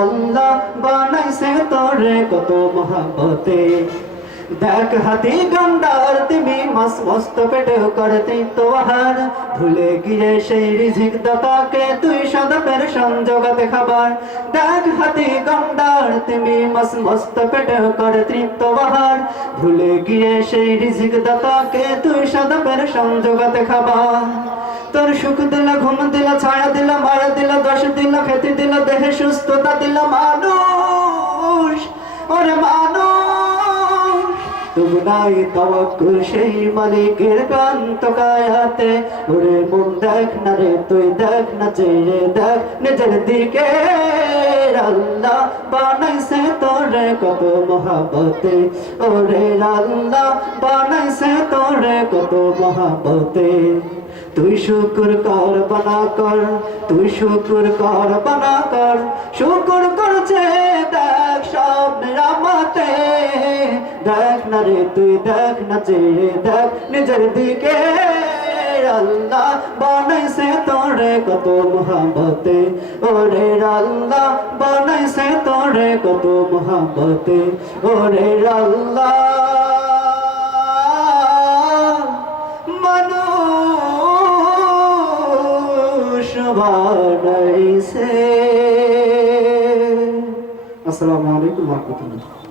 আল্লাহ বানাইছে তোরে কত মহাব্বতে দেখ হাতি গন্ডার তুমি মাস মস্ত পেটেও করতে তো আহার ভুলে গিয়ে সেই রিজিক দাতাকে তুই সদপের সংযোগাতে খাবার দেখ হাতি গন্ডার তুমি মাস মস্ত পেটেও করতে তো আহার ভুলে গিয়ে সেই রিজিক দাতাকে তুই সদপের সংযোগাতে খাবার তোর সুখ দিল ঘুম দিল ছায়া দিল মায়া দিল দশ দিল খেতে দিল দেহে সুস্থতা দিল মানুষ ওরে মানুষ তুমি নাই তাওয়াক্কুল সেই মালিকের ক্লান্ত কায়াতে ওরে মন দেখ না রে তুই দেখ না চেয়ে দেখ নিজের দিকে আল্লাহ বানাইছে তোরে কত মহাব্বতে ওরে আল্লাহ বানাইছে তোরে কত মহাব্বতে তুই শুকর কর বানা কর তুই শুকর কর বানা কর শুকর করছে দেখ সব নিরামতে দেখ না রে তুই দেখ না চেয়ে দেখ নিজের দিকে আল্লাহ বানাইছে তোরে কত মহাব্বতে ওরে আল্লাহ বানাইছে তোরে কত মহাব্বতে ওরে আল্লাহ বানাইছে। আসসালামু আলাইকুম ওয়া রাহমাতুল্লাহ।